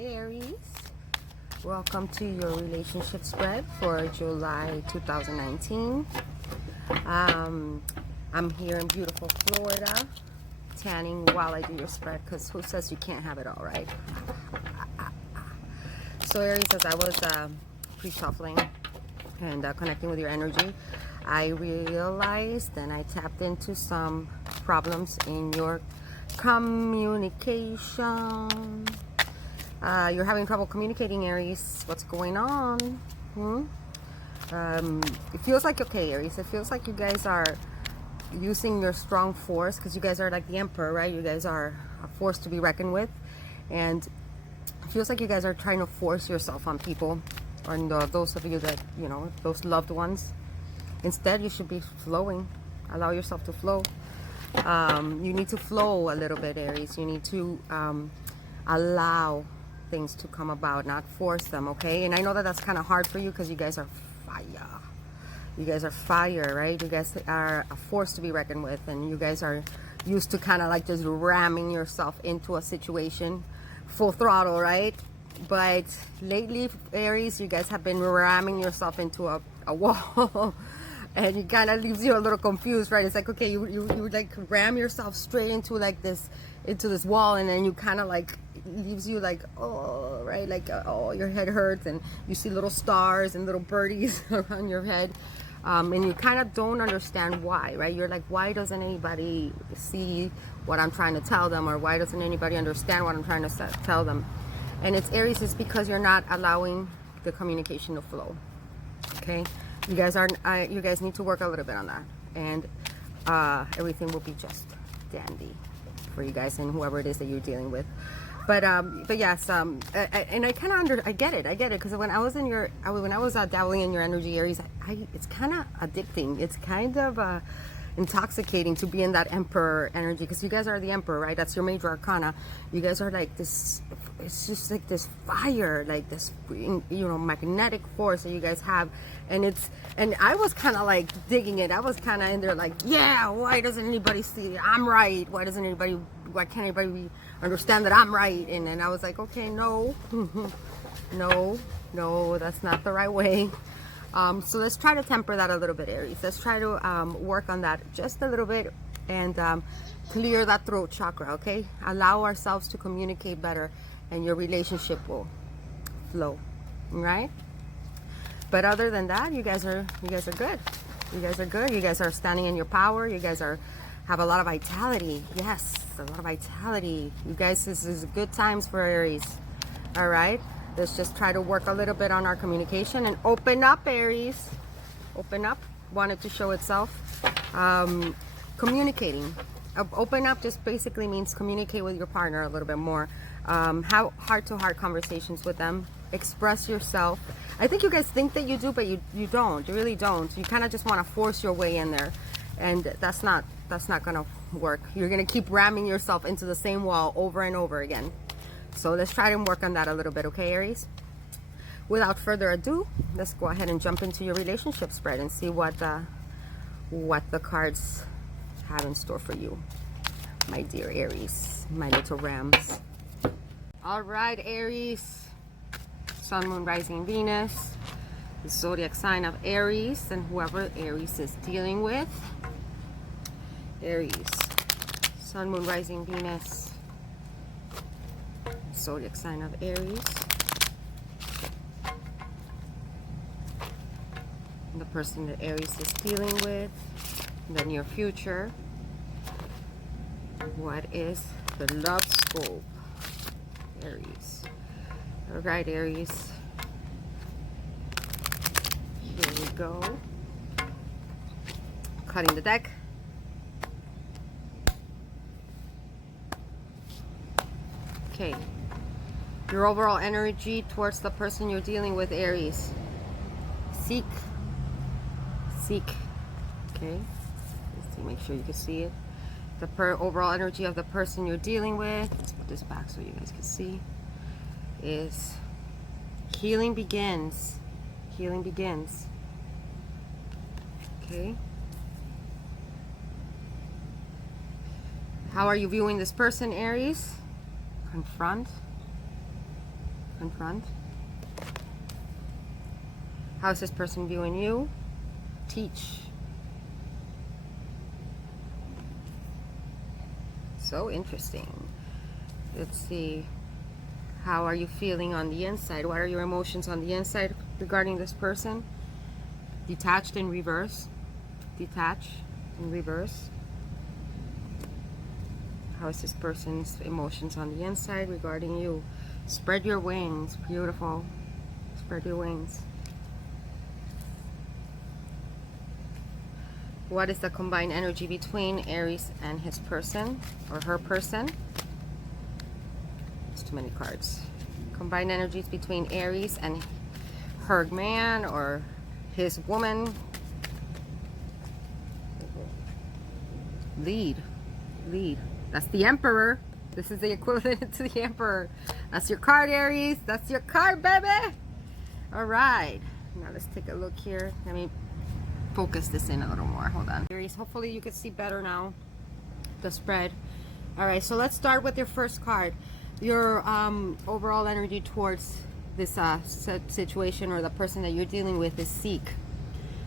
Hi Aries, welcome to your relationship spread for July 2019. I'm here in beautiful Florida, tanning while I do your spread, because who says you can't have it all, right? So Aries, as I was pre-shuffling and connecting with your energy, I realized and I tapped into some problems in your communication. You're having trouble communicating, Aries. What's going on? It feels like, okay, Aries, it feels like you guys are using your strong force, because you guys are like the emperor, right? You guys are a force to be reckoned with, and it feels like you guys are trying to force yourself on people, or those of you that, you know, those loved ones. Instead, you should be flowing. Allow yourself to flow. You need to flow a little bit, Aries. You need to allow things to come about, not force them, okay? And I know that that's kind of hard for you, because you guys are fire. You guys are fire, right? You guys are a force to be reckoned with, and you guys are used to kind of like just ramming yourself into a situation full throttle, right? But lately, Aries, you guys have been ramming yourself into a wall. And it kind of leaves you a little confused, right? It's like, okay, you like ram yourself straight into like this, into this wall, and then you kind of like, leaves you like, oh, right? Like, oh, your head hurts, and you see little stars and little birdies around your head. And you kind of don't understand why, right? You're like, why doesn't anybody see what I'm trying to tell them? Or why doesn't anybody understand what I'm trying to tell them? And it's Aries, it's because you're not allowing the communication to flow, okay? You guys need to work a little bit on that, and everything will be just dandy for you guys and whoever it is that you're dealing with. But yes, and I kind of I get it, because when I was dabbling in your energy, Aries, it's kind of addicting. It's kind of intoxicating to be in that emperor energy, because you guys are the emperor, right? That's your major arcana. You guys are like this, it's just like this fire, like this, you know, magnetic force that you guys have. And I was kind of like digging it. I was kind of in there like, yeah, why doesn't anybody see I'm right? Why can't anybody understand that I'm right? And then I was like, okay, no, no, that's not the right way. So let's try to temper that a little bit, Aries. Let's try to work on that just a little bit, and clear that throat chakra, okay? Allow ourselves to communicate better, and your relationship will flow, right? But other than that, you guys are good. You guys are good. You guys are standing in your power. You guys have a lot of vitality. Yes, a lot of vitality. You guys, this is good times for Aries. All right. Let's just try to work a little bit on our communication and open up, Aries. Open up. Want it to show itself. Communicating. Open up just basically means communicate with your partner a little bit more. Have heart-to-heart conversations with them. Express yourself. I think you guys think that you do, but you don't. You really don't. You kind of just want to force your way in there, and that's not gonna work. You're gonna keep ramming yourself into the same wall over and over again. So let's try to work on that a little bit, okay, Aries? Without further ado, let's go ahead and jump into your relationship spread and see what the cards have in store for you, my dear Aries, my little rams. All right, Aries, Sun, Moon, Rising, Venus, the zodiac sign of Aries, and whoever Aries is dealing with. Aries, Sun, Moon, Rising, Venus, zodiac sign of Aries. The person that Aries is dealing with in the near future. What is the love scope, Aries? All right, Aries. Here we go. Cutting the deck. Okay. Your overall energy towards the person you're dealing with, Aries. Seek. Okay. Let's see, make sure you can see it. The overall energy of the person you're dealing with, let's put this back so you guys can see, is healing begins. Healing begins. Okay. How are you viewing this person, Aries? Confront. Confront. How is this person viewing you? Teach. So interesting. Let's see. How are you feeling on the inside? What are your emotions on the inside regarding this person? Detached in reverse. Detach in reverse. How is this person's emotions on the inside regarding you? Spread your wings. Beautiful. Spread your wings. What is the combined energy between Aries and his person or her person? It's too many cards. Combined energies between Aries and her man or his woman. Lead. Lead. That's the Emperor. This is the equivalent to the Emperor. That's your card, Aries. That's your card, baby. All right. Now let's take a look here. Let me focus this in a little more. Hold on. Aries, hopefully you can see better now. The spread. All right. So let's start with your first card. Your overall energy towards this situation or the person that you're dealing with is seek.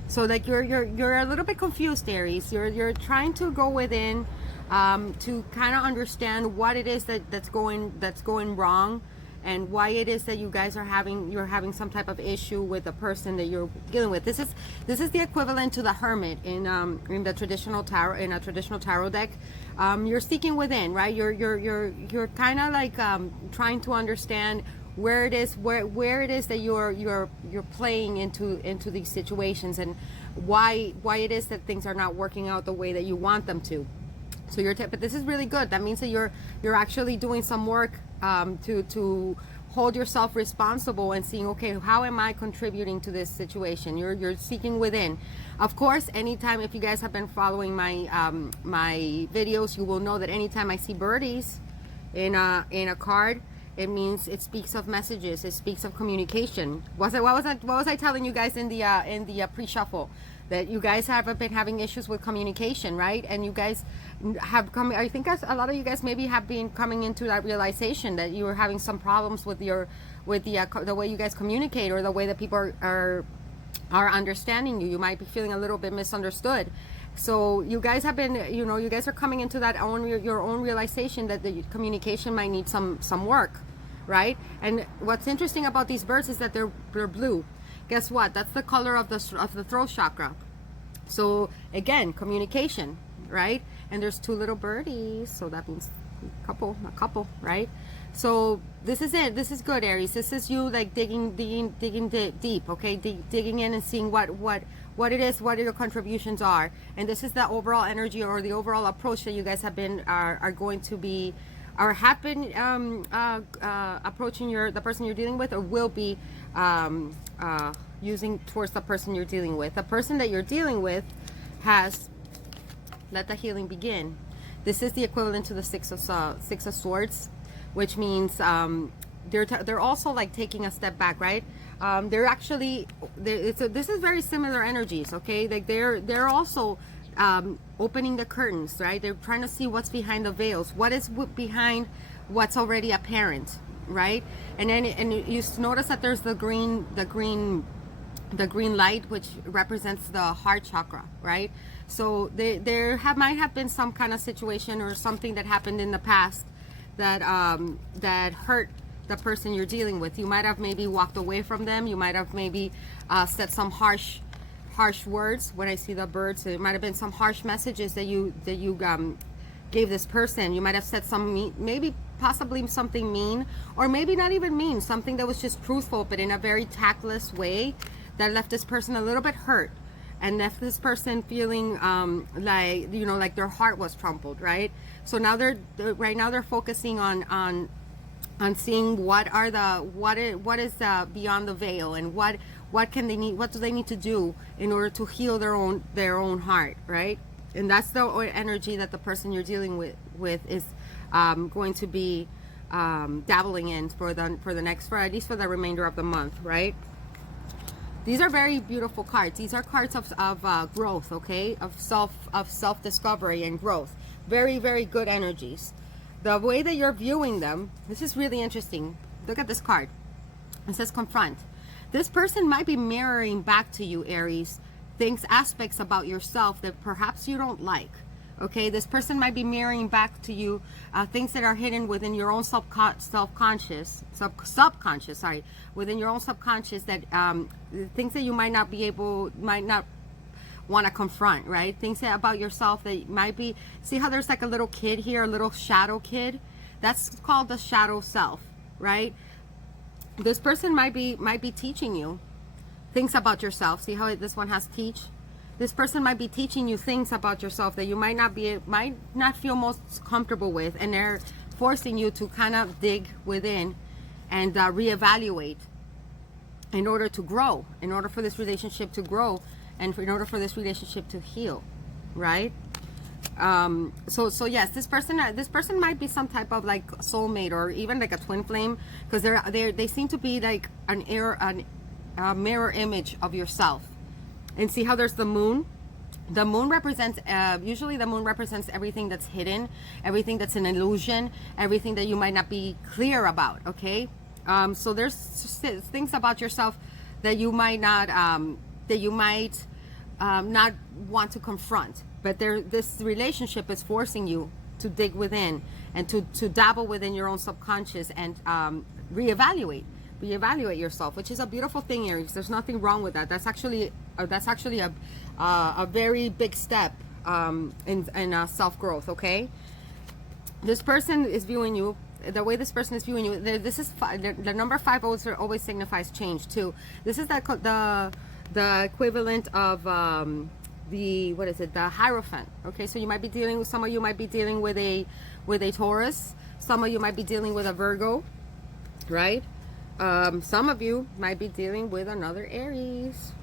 So like you're a little bit confused, Aries. You're trying to go within to kind of understand what it is that's going wrong, and why it is that you guys are having some type of issue with the person that you're dealing with. This is the equivalent to the Hermit in the traditional tarot, in a traditional tarot deck. You're seeking within, right? You're kind of like trying to understand where it is that you're playing into these situations, and why it is that things are not working out the way that you want them to. So but this is really good. That means that you're actually doing some work to hold yourself responsible and seeing, okay, how am I contributing to this situation? You're seeking within. Of course, anytime, if you guys have been following my my videos, you will know that anytime I see birdies in a card, it means it speaks of messages. It speaks of communication. What was I telling you guys in the pre-shuffle? That you guys have been having issues with communication, right? And you guys have come, I think a lot of you guys maybe have been coming into that realization that you are having some problems with the way you guys communicate, or the way that people are understanding you. You might be feeling a little bit misunderstood. So you guys have been, you guys are coming into that your own realization that the communication might need some work, right? And what's interesting about these birds is that they're blue. Guess what? That's the color of the throat chakra. So again, communication, right? And there's two little birdies, so that means a couple, right? So this is it. This is good, Aries. This is you like digging deep, okay? Digging in and seeing what it is, what your contributions are, and this is the overall energy or the overall approach that you guys have been going to be, or have been approaching the person you're dealing with, or will be using towards the person you're dealing with. The person that you're dealing with has let the healing begin. This is the equivalent to the Six of Swords, which means they're also like taking a step back, right? They're actually this is very similar energies, okay? Like they're also opening the curtains, right? They're trying to see what's behind the veils, what is behind what's already apparent, right? And then you notice that there's the green light, which represents the heart chakra, right? So might have been some kind of situation or something that happened in the past that hurt the person you're dealing with. You might have maybe walked away from them. You might have maybe said some harsh words. When I see the birds, it might have been some harsh messages that you gave this person. You might have said some maybe possibly something mean, or maybe not even mean, something that was just truthful, but in a very tactless way that left this person a little bit hurt, and left this person feeling like their heart was trampled, right? So now right now they're focusing on seeing what is beyond the veil, and what do they need to do in order to heal their own heart, right? And that's the energy that the person you're dealing with is going to be dabbling in for at least for the remainder of the month, right? These are very beautiful cards. These are cards of growth, okay, of self discovery and growth. Very, very good energies. The way that you're viewing them, this is really interesting. Look at this card. It says confront. This person might be mirroring back to you, Aries, things, aspects about yourself that perhaps you don't like. Okay, this person might be mirroring back to you things that are hidden within your own subconscious, within your own subconscious, that things that you might not want to confront, right? Things that about yourself that might be, see how there's like a little kid here, a little shadow kid? That's called the shadow self, right? This person might be teaching you things about yourself. See how this one has teach? This person might be teaching you things about yourself that you might not feel most comfortable with, and they're forcing you to kind of dig within and reevaluate in order to grow, in order for this relationship to grow, and in order for this relationship to heal, right? So yes, this person might be some type of like soulmate, or even like a twin flame, because they seem to be like a mirror image of yourself. And see how there's the moon? The moon represents, usually the moon represents everything that's hidden, everything that's an illusion, everything that you might not be clear about, okay? So there's things about yourself that you might not not want to confront. But this relationship is forcing you to dig within and to dabble within your own subconscious and reevaluate yourself, which is a beautiful thing, Aries. There's nothing wrong with that. That's actually a very big step in self-growth. Okay, this person is viewing you. The way this person is viewing you, this is the number 5 always signifies change too. This is the equivalent of the, what is it, the Hierophant. Okay, so you might be dealing, some of you might be dealing with a Taurus, some of you might be dealing with a Virgo, right? Some of you might be dealing with another Aries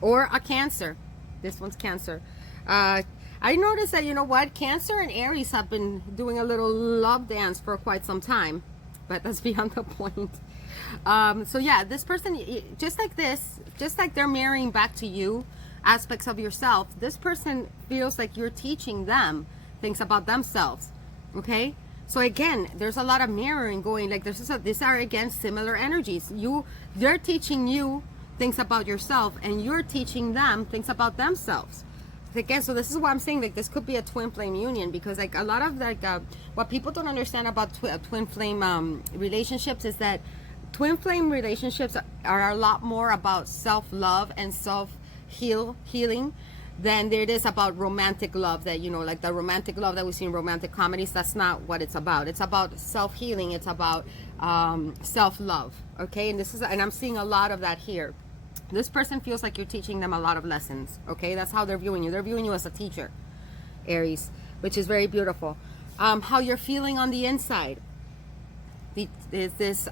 or a Cancer. This one's Cancer. I noticed that, you know what, Cancer and Aries have been doing a little love dance for quite some time, but that's beyond the point. So yeah, this person, just like they're mirroring back to you aspects of yourself, this person feels like you're teaching them things about themselves. Okay, so again, there's a lot of mirroring going, like these are again similar energies. They're teaching you things about yourself, and you're teaching them things about themselves. Again, so this is why I'm saying, like, this could be a twin flame union, because like a lot of like what people don't understand about twin flame relationships is that twin flame relationships are a lot more about self-love and healing than it is about romantic love, that, you know, like the romantic love that we see in romantic comedies. That's not what it's about. It's about self-healing. It's about self-love. Okay, and I'm seeing a lot of that here. This person feels like you're teaching them a lot of lessons. Okay, that's how they're viewing you. They're viewing you as a teacher, Aries, which is very beautiful. How you're feeling on the inside. This is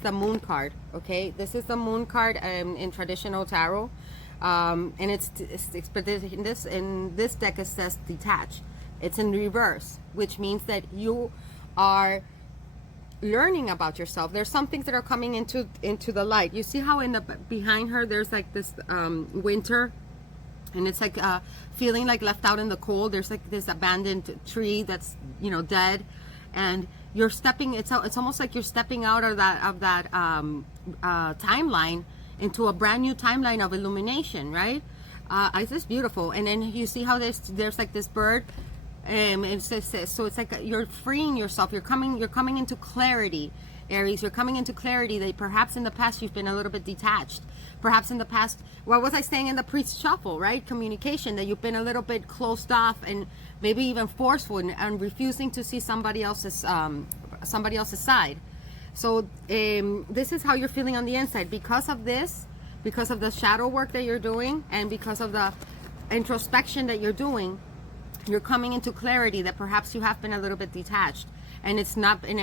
the Moon card. Okay, this is the Moon card in traditional tarot, and but in this deck it says detach. It's in reverse, which means that you are learning about yourself. There's some things that are coming into the light. You see how behind her there's like this winter, and it's like feeling like left out in the cold. There's like this abandoned tree that's, you know, dead, and you're stepping. It's almost like you're stepping out of that timeline into a brand new timeline of illumination, right? It's just beautiful. And then you see how there's like this bird. So it's like you're freeing yourself. You're coming into clarity, Aries. You're coming into clarity that perhaps in the past you've been a little bit detached. Perhaps in the past, what was I saying in the priest shuffle, right? Communication, that you've been a little bit closed off and maybe even forceful and refusing to see somebody else's side. So this is how you're feeling on the inside because of this, because of the shadow work that you're doing, and because of the introspection that you're doing. You're coming into clarity that perhaps you have been a little bit detached, and it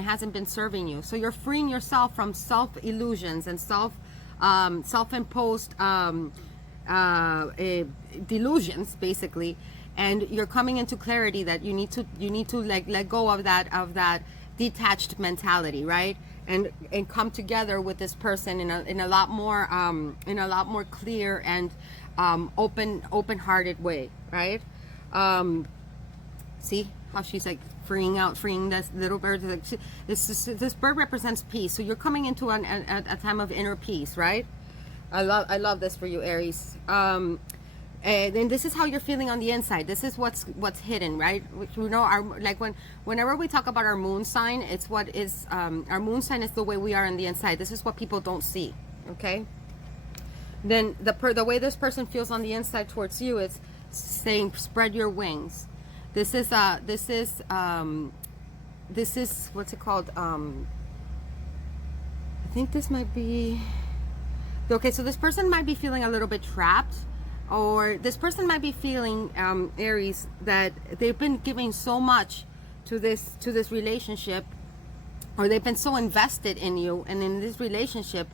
hasn't been serving you. So you're freeing yourself from self-illusions and self-imposed delusions, basically, and you're coming into clarity that you need to like let go of that detached mentality, right? And come together with this person in a lot more clear and open-hearted way, right? See how she's like freeing this little bird. This bird represents peace. So you're coming into a time of inner peace, right? I love this for you, Aries. And then this is how you're feeling on the inside. This is what's hidden, right? You know, whenever we talk about our moon sign, it's what is our moon sign is the way we are on the inside. This is what people don't see. Okay. Then the way this person feels on the inside towards you is saying, spread your wings. This is what's it called? I think this might be okay. So this person might be feeling a little bit trapped, or this person might be feeling, Aries, that they've been giving so much to this relationship, or they've been so invested in you and in this relationship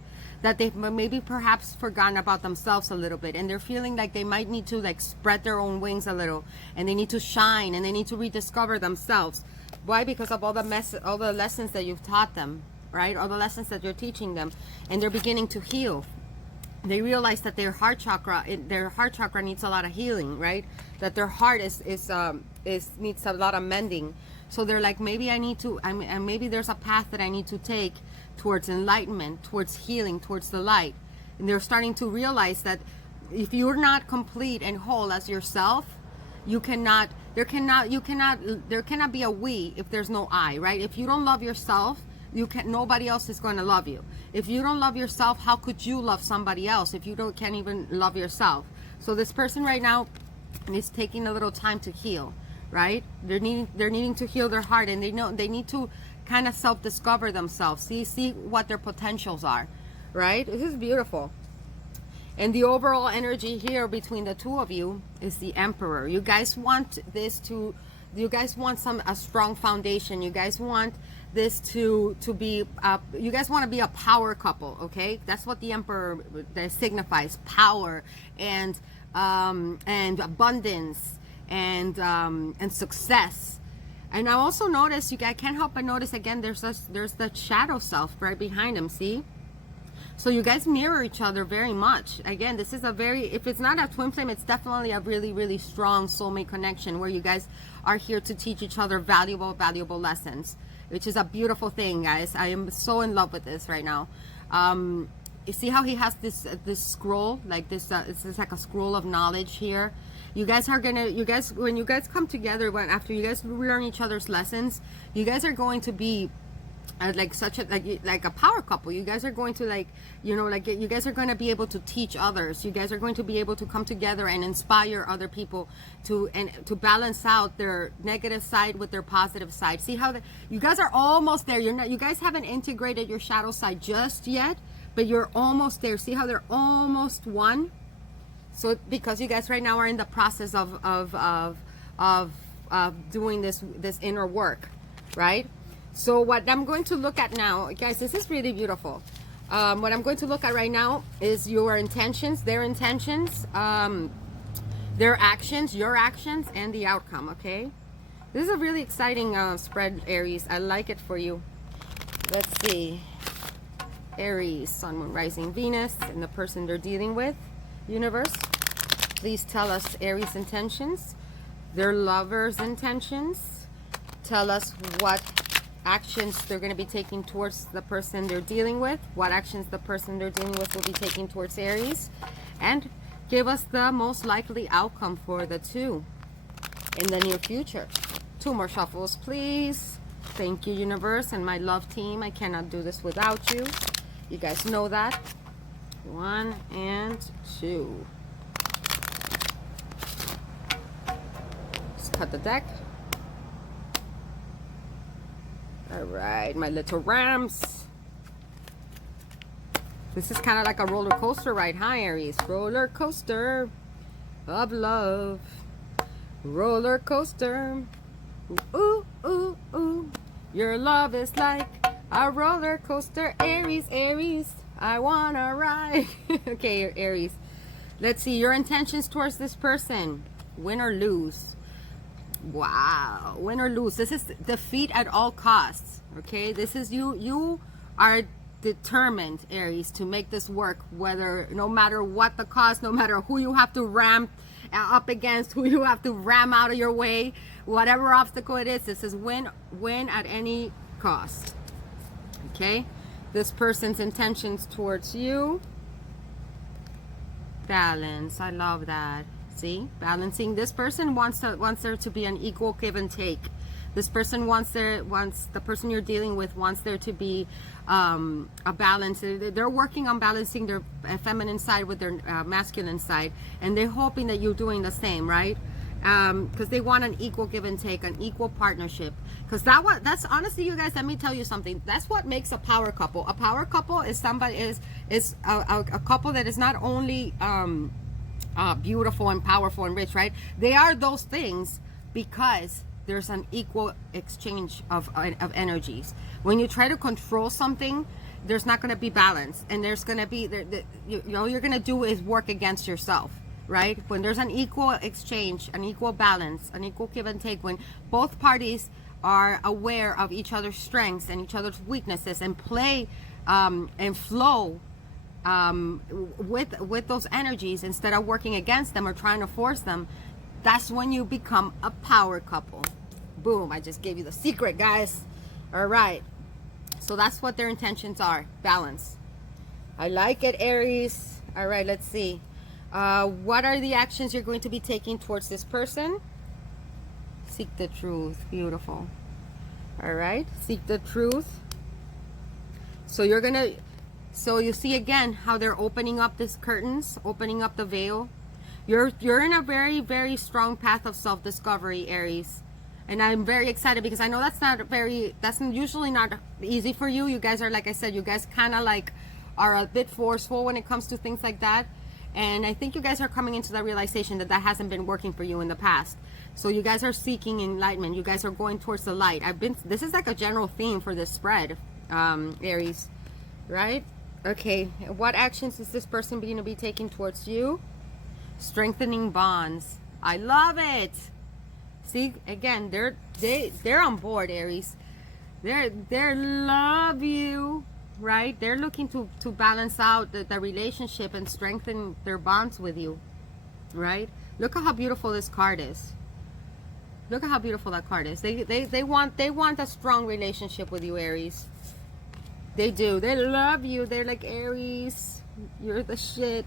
that they've maybe perhaps forgotten about themselves a little bit, and they're feeling like they might need to like spread their own wings a little, and they need to shine, and they need to rediscover themselves. Why? Because of all the lessons that you've taught them, right? All the lessons that you're teaching them, and they're beginning to heal. They realize that their heart chakra needs a lot of healing, right? That their heart needs a lot of mending. So they're like, maybe I need to, and maybe there's a path that I need to take towards enlightenment, towards healing, towards the light. And they're starting to realize that if you're not complete and whole as yourself, there cannot be a we if there's no I, right? If you don't love yourself, nobody else is going to love you. If you don't love yourself, how could you love somebody else if you can't even love yourself? So this person right now is taking a little time to heal, right? They're needing to heal their heart, and they know they need to kind of self-discover themselves, see what their potentials are, right? This is beautiful. And the overall energy here between the two of you is the Emperor. You guys want a strong foundation. You guys want this to be you guys want to be a power couple, okay? That's what the Emperor signifies: power and abundance and success. And I also notice, I can't help but notice again, there's the shadow self right behind him, see? So you guys mirror each other very much. Again, this is if it's not a twin flame, it's definitely a really, really strong soulmate connection where you guys are here to teach each other valuable lessons, which is a beautiful thing, guys. I am so in love with this right now. You see how he has this scroll, like this, it's like a scroll of knowledge here. You guys are when you guys come together, after you guys learn each other's lessons, you guys are going to be like a power couple. You guys are going to you guys are going to be able to teach others. You guys are going to be able to come together and inspire other people to balance out their negative side with their positive side. See how you guys are almost there. You guys haven't integrated your shadow side just yet, but you're almost there. See how they're almost one? So because you guys right now are in the process of doing this inner work, right? So what I'm going to look at now, guys, this is really beautiful. What I'm going to look at right now is your intentions, their intentions, their actions, your actions, and the outcome, okay? This is a really exciting spread, Aries. I like it for you. Let's see. Aries, Sun, Moon, Rising, Venus, and the person they're dealing with. Universe, please tell us Aries intentions, their lover's intentions. Tell us what actions they're going to be taking towards the person they're dealing with, what actions the person they're dealing with will be taking towards Aries, and give us the most likely outcome for the two in the near future. 2 more shuffles, please. Thank you, universe, and my love team. I cannot do this without you. You guys know that. 1 and 2. Just cut the deck. All right, my little rams. This is kind of like a roller coaster ride, huh, Aries? Roller coaster of love. Roller coaster. Ooh, ooh, ooh. Your love is like a roller coaster. Aries, Aries, I wanna ride. Okay, Aries. Let's see your intentions towards this person. Win or lose. Wow, win or lose. This is defeat at all costs. Okay, this is you are determined, Aries, to make this work, whether no matter what the cost, no matter who you have to ram up against, who you have to ram out of your way, whatever obstacle it is. This is win at any cost. Okay, this person's intentions towards you. Balance. I love that. See, balancing. This person wants there to be an equal give and take. This person wants the person you're dealing with wants there to be a balance. They're working on balancing their feminine side with their masculine side, and they're hoping that you're doing the same, right? Because they want an equal give and take, an equal partnership. Because that's honestly, you guys, let me tell you something. That's what makes a power couple. A power couple is a couple that is not only beautiful and powerful and rich, right? They are those things because there's an equal exchange of energies. When you try to control something, there's not going to be balance, and there's going to be all you're going to do is work against yourself, right? When there's an equal exchange, an equal balance, an equal give and take, when both parties are aware of each other's strengths and each other's weaknesses, and play and flow with those energies instead of working against them or trying to force them, that's when you become a power couple. Boom, I just gave you the secret, guys. All right, so that's what their intentions are. Balance. I like it, Aries. All right, let's see. What are the actions you're going to be taking towards this person? Seek the truth. Beautiful. All right, seek the truth. So you see again how they're opening up these curtains, opening up the veil. You're in a very, very strong path of self-discovery, Aries. And I'm very excited because I know that's usually not easy for you. You guys are, like I said, you guys kind of like are a bit forceful when it comes to things like that. And I think you guys are coming into the realization that hasn't been working for you in the past. So you guys are seeking enlightenment. You guys are going towards the light. This is like a general theme for this spread, Aries, right? Okay, what actions is this person going to be taking towards you? Strengthening bonds. I love it. See, again, they're on board, Aries. They love you, right? They're looking to balance out the relationship and strengthen their bonds with you, right? Look at how beautiful this card is. Look at how beautiful that card is. They want a strong relationship with you, Aries. They do. They love you. They're like, Aries, you're the shit.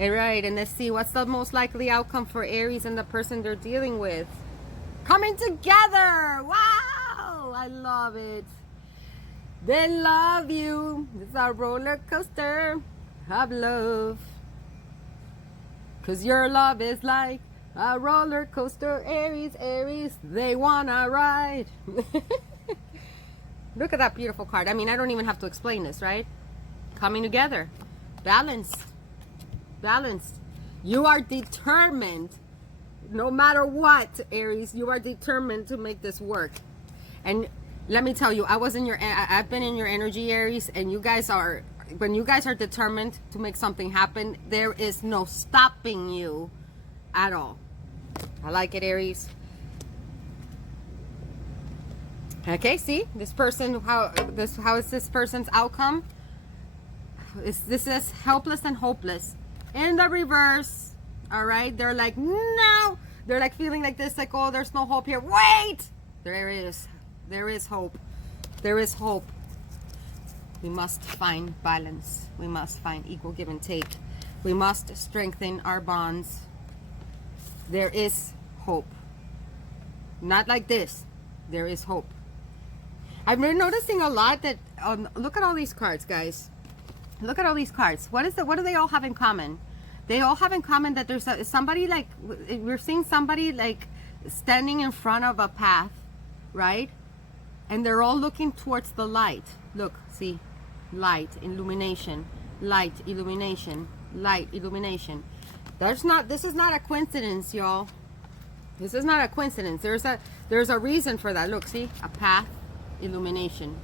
All right, and let's see, what's the most likely outcome for Aries and the person they're dealing with? Coming together. Wow, I love it. They love you. It's a roller coaster of love. Because your love is like a roller coaster, Aries, Aries. They wanna ride. Look at that beautiful card. I mean, I don't even have to explain this, right? Coming together. Balanced. Balanced. You are determined, no matter what, Aries, you are determined to make this work. And let me tell you, I've been in your energy, Aries, and you guys are, when you guys are determined to make something happen, there is no stopping you at all. I like it, Aries. Okay, see this person, how is this person's outcome? This is helpless and hopeless. In the reverse, all right, they're like, no, they're like feeling like this, like, oh, there's no hope here. Wait, there is hope. There is hope. We must find balance. We must find equal give and take. We must strengthen our bonds. There is hope. Not like this. There is hope. I've been noticing a lot that look at all these cards, guys. Look at all these cards. What do they all have in common? They all have in common that there's somebody, like, we're seeing somebody like standing in front of a path, right? And they're all looking towards the light. Look, see, light, illumination, light, illumination, light, illumination. This is not a coincidence, y'all. This is not a coincidence. There's a reason for that. Look, see, a path, illumination.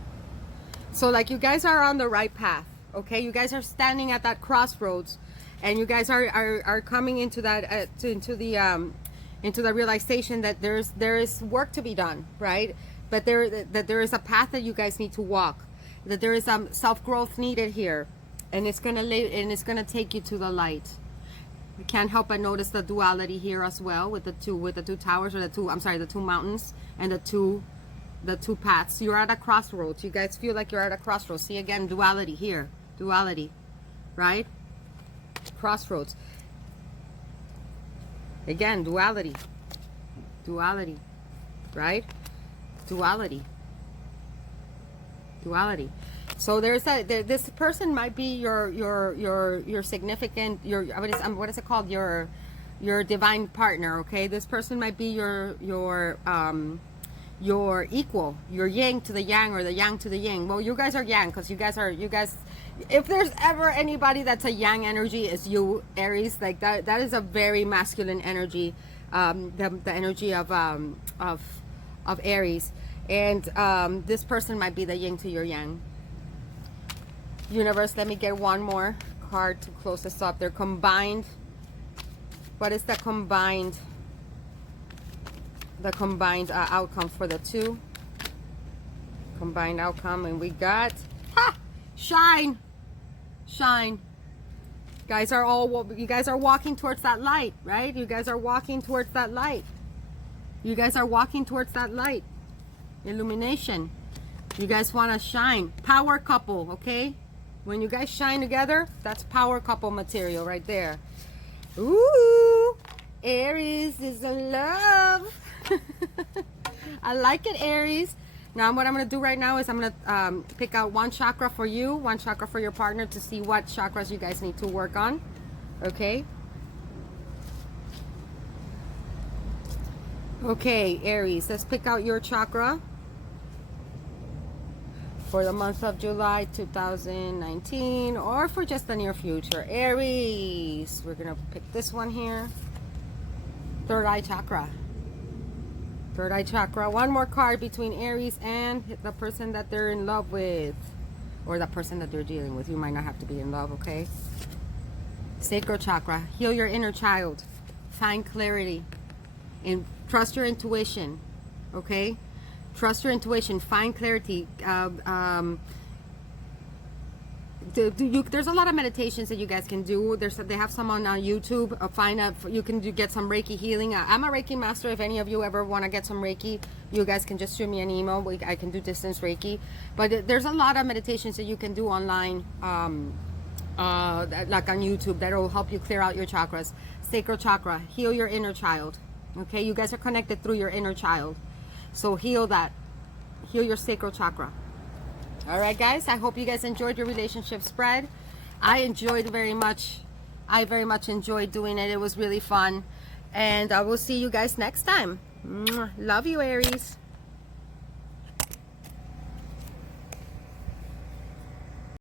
So like, you guys are on the right path. Okay, you guys are standing at that crossroads, and you guys are coming into that into the realization that there is work to be done, right? But there is a path that you guys need to walk, that there is self-growth needed here, and it's gonna take you to the light. I can't help but notice the duality here as well with the two towers, or the two mountains and the two paths. You're at a crossroads. You guys feel like you're at a crossroads. See, again, duality here. Duality, right? Crossroads. Again, duality. Duality, right? Duality. Duality. So there's this person might be your significant, what is it called? Your divine partner, okay? This person might be your equal, your yin to the yang, or the yang to the yin. Well, you guys are yang, because you guys, if there's ever anybody that's a yang energy, it's you, Aries. Like that is a very masculine energy, the energy of Aries. And this person might be the yin to your yang. Universe, let me get one more card to close this up. They're combined. What is the combined outcome for the two? Combined outcome, and we got shine. Shine. You guys are walking towards that light, right? You guys are walking towards that light. You guys are walking towards that light. Illumination. You guys want to shine. Power couple, okay? When you guys shine together, that's power couple material right there. Ooh, Aries is in love. I like it, Aries. Now what I'm going to do right now is I'm going to pick out one chakra for you, one chakra for your partner, to see what chakras you guys need to work on. Okay? Okay, Aries, let's pick out your chakra for the month of July 2019, or for just the near future. Aries, we're gonna pick this one here. Third eye chakra. Third eye chakra. One more card between Aries and the person that they're in love with, or the person that they're dealing with. You might not have to be in love, okay? Sacral chakra. Heal your inner child. Find clarity. And trust your intuition, okay? Trust your intuition. Find clarity. There's a lot of meditations that you guys can do. They have some on YouTube. You can get some Reiki healing. I'm a Reiki master. If any of you ever want to get some Reiki, you guys can just shoot me an email. I can do distance Reiki. But there's a lot of meditations that you can do online, like on YouTube, that will help you clear out your chakras. Sacral chakra. Heal your inner child. Okay, you guys are connected through your inner child. So heal that. Heal your sacral chakra. All right, guys. I hope you guys enjoyed your relationship spread. I very much enjoyed doing it. It was really fun. And I will see you guys next time. Love you, Aries.